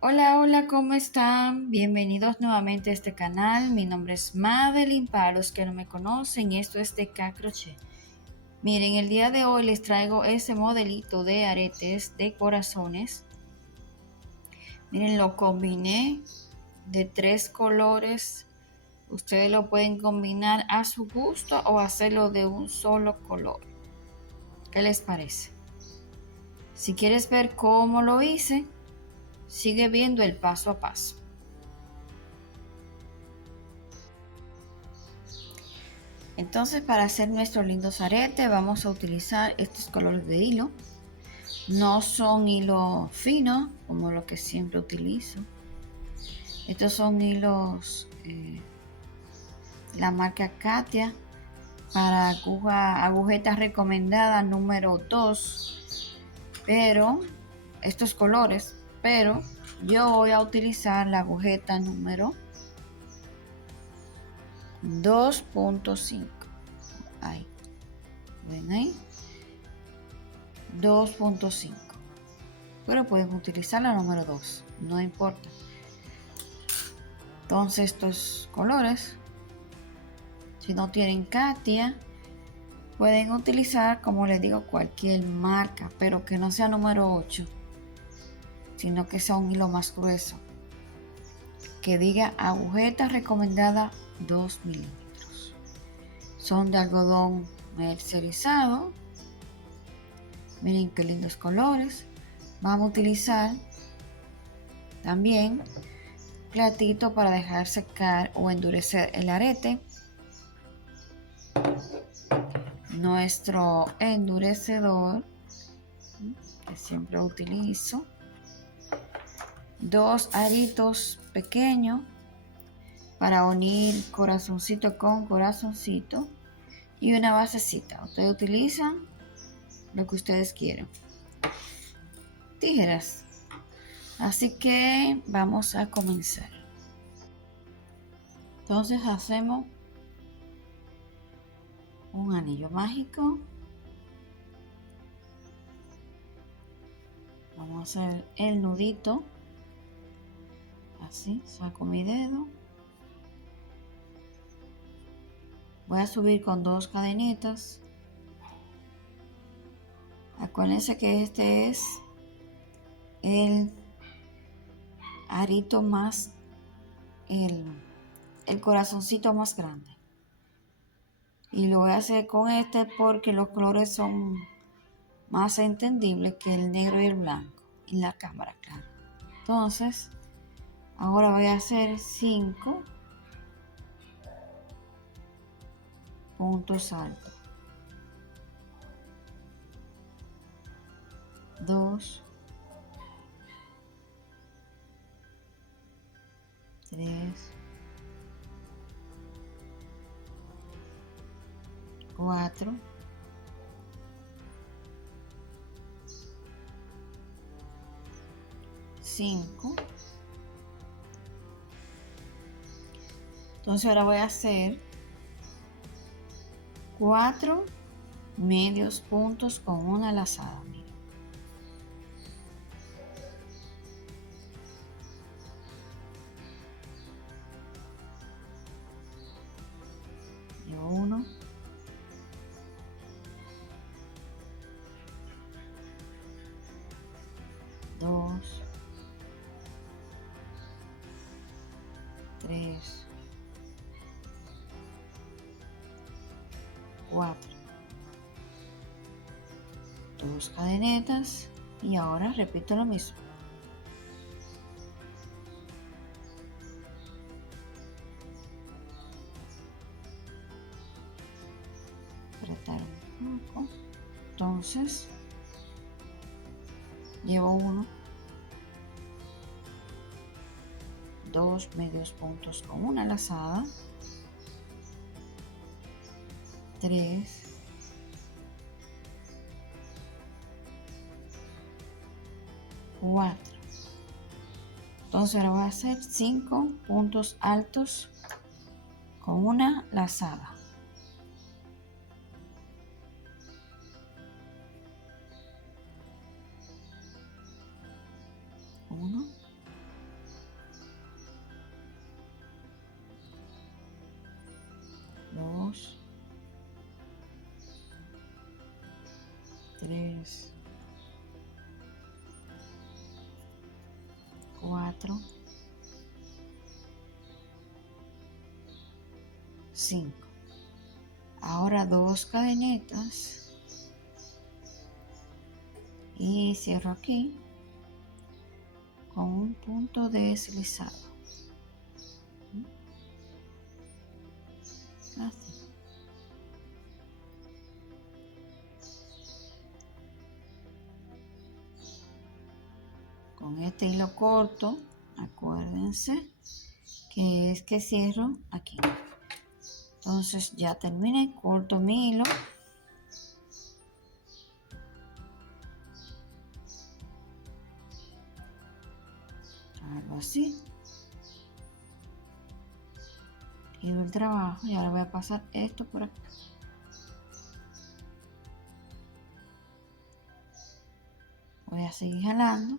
Hola, hola, ¿cómo están? Bienvenidos nuevamente a este canal. Mi nombre es Madeline. Para los que no me conocen, esto es de K Crochet. Miren, el día de hoy les traigo ese modelito de aretes de corazones. Miren, lo combiné de 3 colores. Ustedes lo pueden combinar a su gusto o hacerlo de un solo color. ¿Qué les parece? Si quieres ver cómo lo hice, sigue viendo el paso a paso. Entonces, para hacer nuestros lindos aretes vamos a utilizar estos colores de hilo. No son hilo fino como lo que siempre utilizo. Estos son hilos la marca Katia para agujeta recomendada número 2. Pero estos colores, pero yo voy a utilizar la agujeta número 2.5. Ahí, ven ahí, 2.5. Pero pueden utilizar la número 2, no importa. Entonces estos colores, si no tienen Katia, pueden utilizar, como les digo, cualquier marca, pero que no sea número 8, sino que sea un hilo más grueso, que diga agujeta recomendada 2 milímetros. Son de algodón mercerizado. Miren qué lindos colores. Vamos a utilizar también platito para dejar secar o endurecer el arete. Nuestro endurecedor, que siempre utilizo. 2 aritos pequeños para unir corazoncito con corazoncito. Y una basecita. Ustedes utilizan lo que ustedes quieran. Tijeras. Así que vamos a comenzar. Entonces hacemos un anillo mágico. Vamos a hacer el nudito. Así, saco mi dedo. Voy a subir con 2 cadenitas. Acuérdense que este es el arito más, el corazoncito más grande. Y lo voy a hacer con este porque los colores son más entendibles que el negro y el blanco en la cámara, claro. Entonces, ahora voy a hacer 5 puntos altos. 2, 3, 4, 5. Entonces ahora voy a hacer 4 medios puntos con una lazada. Miren. Llevo 1, 2, 3, 4. 2 cadenetas y ahora repito lo mismo. Apretar un poco. Entonces llevo 1, 2 medios puntos con una lazada, 3, 4. Entonces ahora voy a hacer 5 puntos altos con una lazada. 1, 3, 4, 5. Ahora 2 cadenitas y cierro aquí con un punto deslizado. Así. Con este hilo corto, acuérdense que es que cierro aquí. Entonces ya terminé, corto mi hilo. Algo así. Quedó el trabajo y ahora voy a pasar esto por acá. Voy a seguir jalando.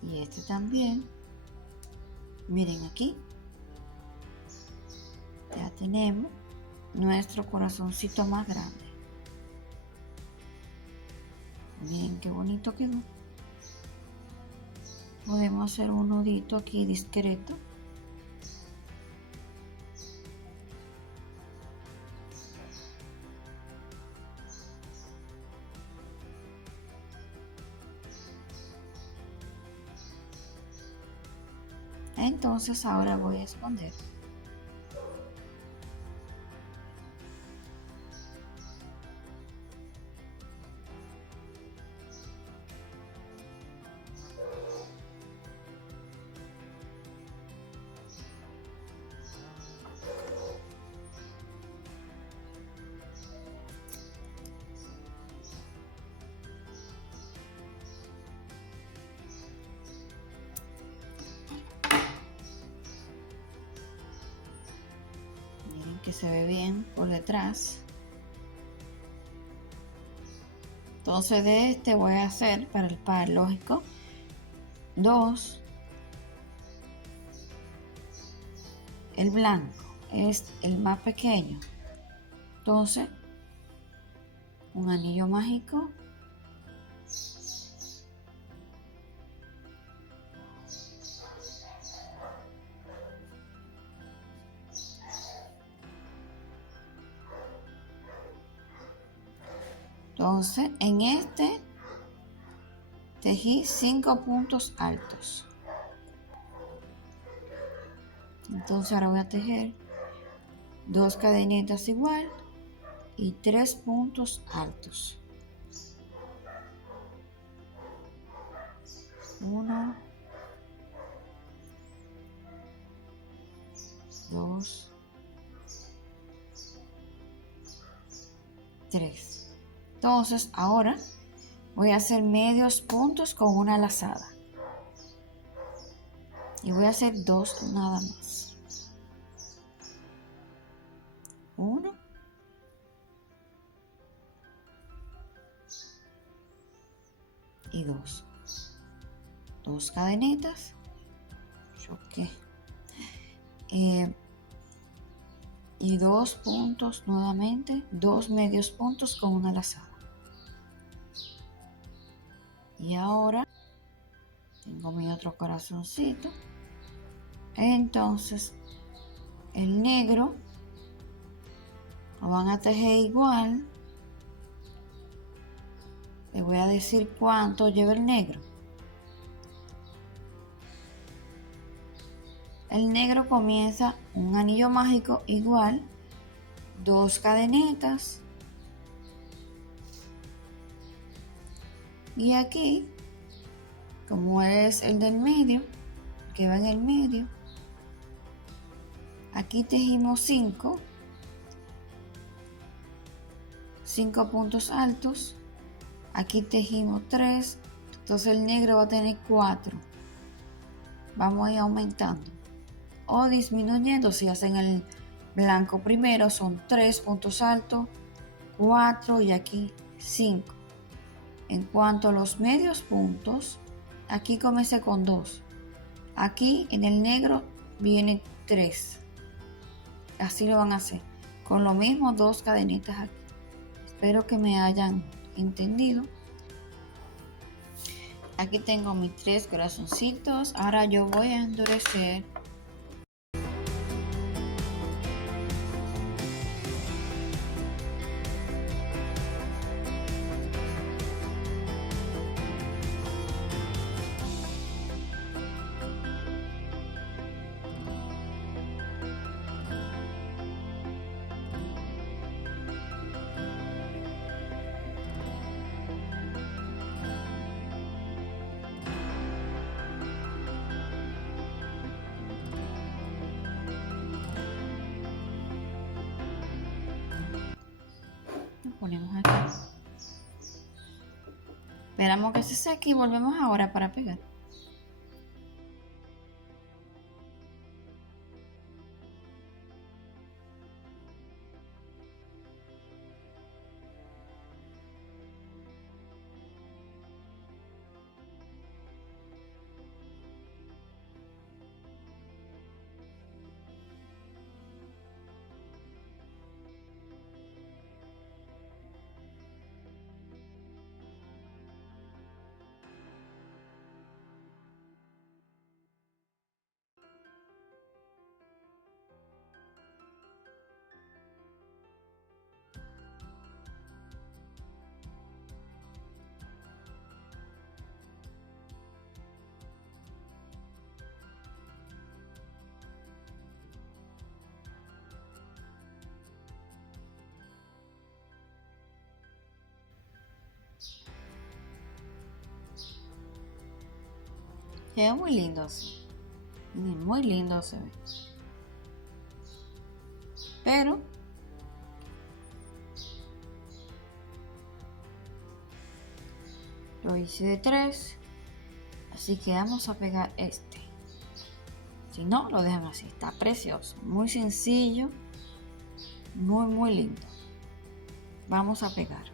Y este también. Miren aquí. Ya tenemos nuestro corazoncito más grande. Miren qué bonito quedó. Podemos hacer un nudito aquí discreto. Entonces ahora voy a esconder. Miren que se ve bien por detrás. Entonces de este voy a hacer para el par lógico 2. El blanco es el más pequeño. Entonces un anillo mágico. Entonces en este tejí 5 puntos altos. Entonces ahora voy a tejer 2 cadenitas igual y 3 puntos altos. 1, 2, 3. Entonces ahora voy a hacer medios puntos con una lazada. Y voy a hacer 2 nada más. 1 y 2. 2 cadenitas. Choqué. Y 2 puntos nuevamente. 2 medios puntos con una lazada. Y ahora tengo mi otro corazoncito. Entonces el negro lo van a tejer igual. Les voy a decir cuánto lleva el negro. El negro comienza un anillo mágico igual, 2 cadenitas. Y aquí, como es el del medio, que va en el medio, aquí tejimos 5 puntos altos. Aquí tejimos 3, entonces el negro va a tener 4. Vamos a ir aumentando o disminuyendo. Si hacen el blanco primero son 3 puntos altos, 4 y aquí 5. En cuanto a los medios puntos, aquí comencé con 2. Aquí en el negro viene 3. así lo van a hacer. Con lo mismo, 2 cadenitas aquí. Espero que me hayan entendido. Aquí tengo mis 3 corazoncitos. Ahora yo voy a endurecer lo ponemos aquí. Esperamos que se seque y volvemos ahora para pegar. Queda muy lindo así. Muy lindo se ve. Pero lo hice de 3. Así que vamos a pegar este. Si no, lo dejan así. Está precioso. Muy sencillo. Muy lindo. Vamos a pegar.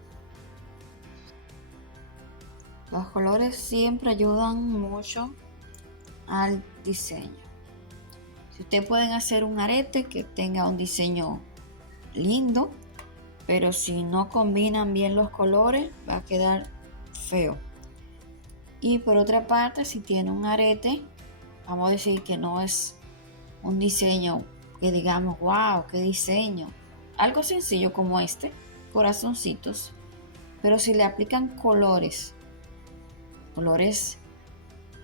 Los colores siempre ayudan mucho al diseño. Si ustedes pueden hacer un arete que tenga un diseño lindo, pero si no combinan bien los colores, va a quedar feo. Y por otra parte, si tiene un arete, vamos a decir que no es un diseño que digamos, wow, qué diseño. Algo sencillo como este, corazoncitos. Pero si le aplican colores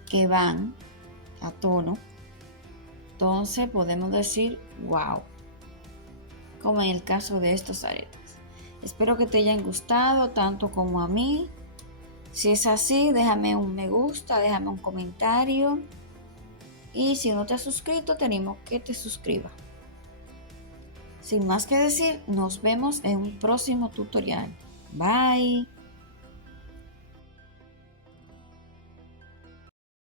que van a tono, entonces podemos decir wow, como en el caso de estos aretes. Espero que te hayan gustado tanto como a mí. Si es así, déjame un me gusta, déjame un comentario. Y si no te has suscrito, tenemos que te suscribas. Sin más que decir, nos vemos en un próximo tutorial. Bye.